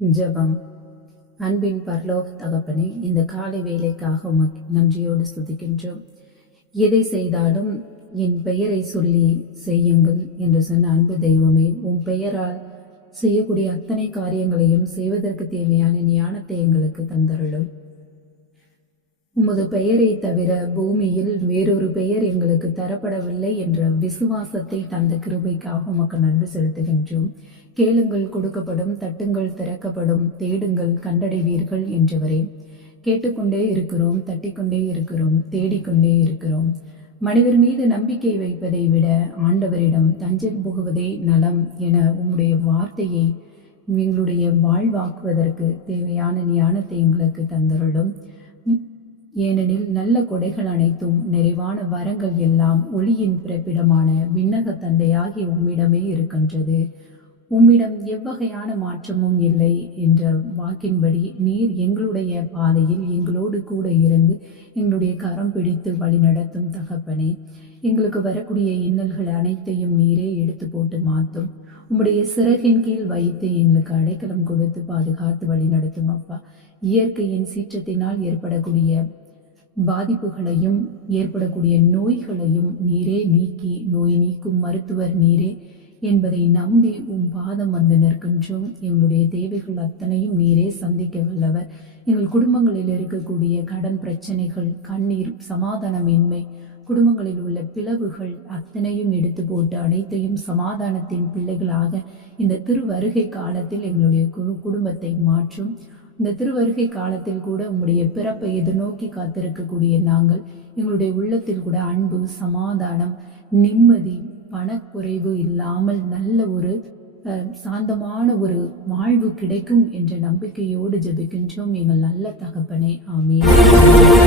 ஜெபம். அன்பின் பரலோக தகப்பனே, இந்த காலை வேலைக்காக உமக்கு நன்றியோடு ஸ்துதிக்கின்றோம். எதை செய்தாலும் என் பெயரை சொல்லி செய்யுங்கள் என்று சொன்ன அன்பு தெய்வமே, உன் பெயரால் செய்யக்கூடிய அத்தனை காரியங்களையும் செய்வதற்கு தேவையான ஞானத்தை எங்களுக்கு தந்தருளும். உமது பெயரை தவிர பூமியில் வேறொரு பெயர் எங்களுக்கு தரப்படவில்லை என்ற விசுவாசத்தை தந்த கிருபைக்காக உமக்கு நன்றி செலுத்துகின்றோம். கேளுங்கள் கொடுக்கப்படும், தட்டுங்கள் திறக்கப்படும், தேடுங்கள் கண்டடைவீர்கள் என்றவரே. கேட்டுக்கொண்டே இருக்கிறோம், தட்டிக்கொண்டே இருக்கிறோம், தேடிக்கொண்டே இருக்கிறோம். மனிதர் மீது நம்பிக்கை வைப்பதை விட ஆண்டவரிடம் தஞ்சம் புகுவதே நலம் என உம்முடைய வார்த்தையை எங்களுடைய வாழ்வாக்குவதற்கு தேவையான ஞானத்தை எங்களுக்கு தந்தருளும். ஏனெனில் நல்ல கொடைகள் அனைத்தும் நிறைவான வரங்கள் எல்லாம் ஒளியின் பிறப்பிடமான விண்ணக தந்தையாகி உம்மிடமே இருக்கின்றது. உம்மிடம் எவ்வகையான மாற்றமும் இல்லை என்ற வாக்கின்படி நீர் எங்களுடைய பாதையில் எங்களோடு கூட இருந்து எங்களுடைய கரம் பிடித்து வழிநடத்தும் தகப்பனே. எங்களுக்கு வரக்கூடிய இன்னல்கள் அனைத்தையும் நீரே எடுத்து போட்டு மாற்றும். உம்முடைய சிறகின் கீழ் வைத்து எங்களுக்கு அடைக்கலம் கொடுத்து பாதுகாத்து வழிநடத்தும் அப்பா. இயற்கையின் சீற்றத்தினால் ஏற்படக்கூடிய பாதிப்புகளையும் ஏற்படக்கூடிய நோய்களையும் நீரே நீக்கி நோய் நீக்கும் மருத்துவர் நீரே என்பதை நம்பி உம் பாதம் வந்து நிற்கின்றோம். எங்களுடைய தேவைகள் அத்தனையும் நீரே சந்திக்க வல்லவர். எங்கள் குடும்பங்களில் இருக்கக்கூடிய கடன் பிரச்சனைகள், கண்ணீர், சமாதானமின்மை, குடும்பங்களில் உள்ள பிளவுகள் அத்தனையும் எடுத்து போட்டு அனைத்தையும் சமாதானத்தின் பிள்ளைகளாக இந்த திருவருகை காலத்தில் எங்களுடைய குடும்பத்தை மாற்றும். இந்த திருவருகை காலத்தில் கூட உங்களுடைய பிறப்பை எதிர்நோக்கி காத்திருக்கக்கூடிய நாங்கள் எங்களுடைய உள்ளத்தில் கூட அன்பு, சமாதானம், நிம்மதி, பணக்குறைவு இல்லாமல் நல்ல ஒரு சாந்தமான ஒரு வாழ்வு கிடைக்கும் என்ற நம்பிக்கையோடு ஜெபிக்கின்றோம் எங்கள் நல்ல தகப்பனே. ஆமென்.